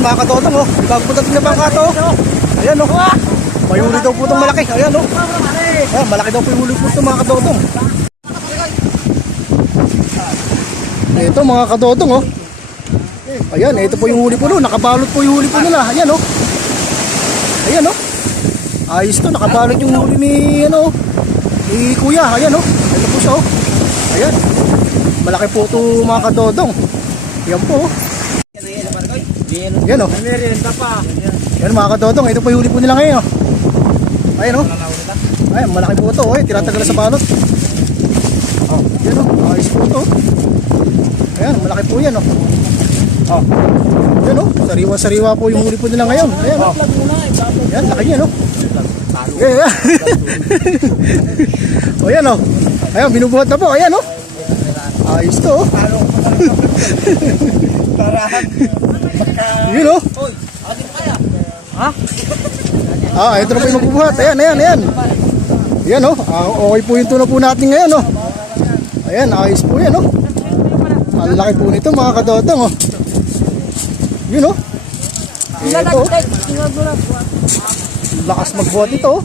Ayan mga kadodong oh. Bago po dating na bangka to. Ayan oh. May huli daw po itong malaki. Ayan oh. Ayan, malaki daw po yung huli po ito mga kadodong. Ito mga kadodong oh. Ayan, ito po yung huli po no. Nakabalot po yung huli po nila. Ayan oh. Ayan oh. Ayos to, nakabalot yung huli ni ano, ni kuya. Ayan oh. Ito po siya oh. Ayan. Malaki po ito mga kadodong. Ayan po oh. Ayan oh. Ayan mga kadodong, ito po yung huli po nila ngayon oh. Ayan oh. Ayan, malaki po ito oh. Tinatagal sa balot. Ayan oh, ayos po ito. Ayan, malaki po yan oh. Ayan oh, sariwa-sariwa po yung huli po nila ngayon. Ayan oh. Ayan, laki niya no. Ayan. O ayan oh. Ayan, binubuhat na po. Ayan oh. Ayos to oh. Yun oh. Ito na po yung magbubuhat. Ayan, ayan, ayan. Ayan oh. Okay po yung tuna po natin ngayon oh. Ayan, ayos po yan oh. Ang laki po nito mga kadodong oh. Yun oh. Ito oh. Lakas magbuhat ito oh.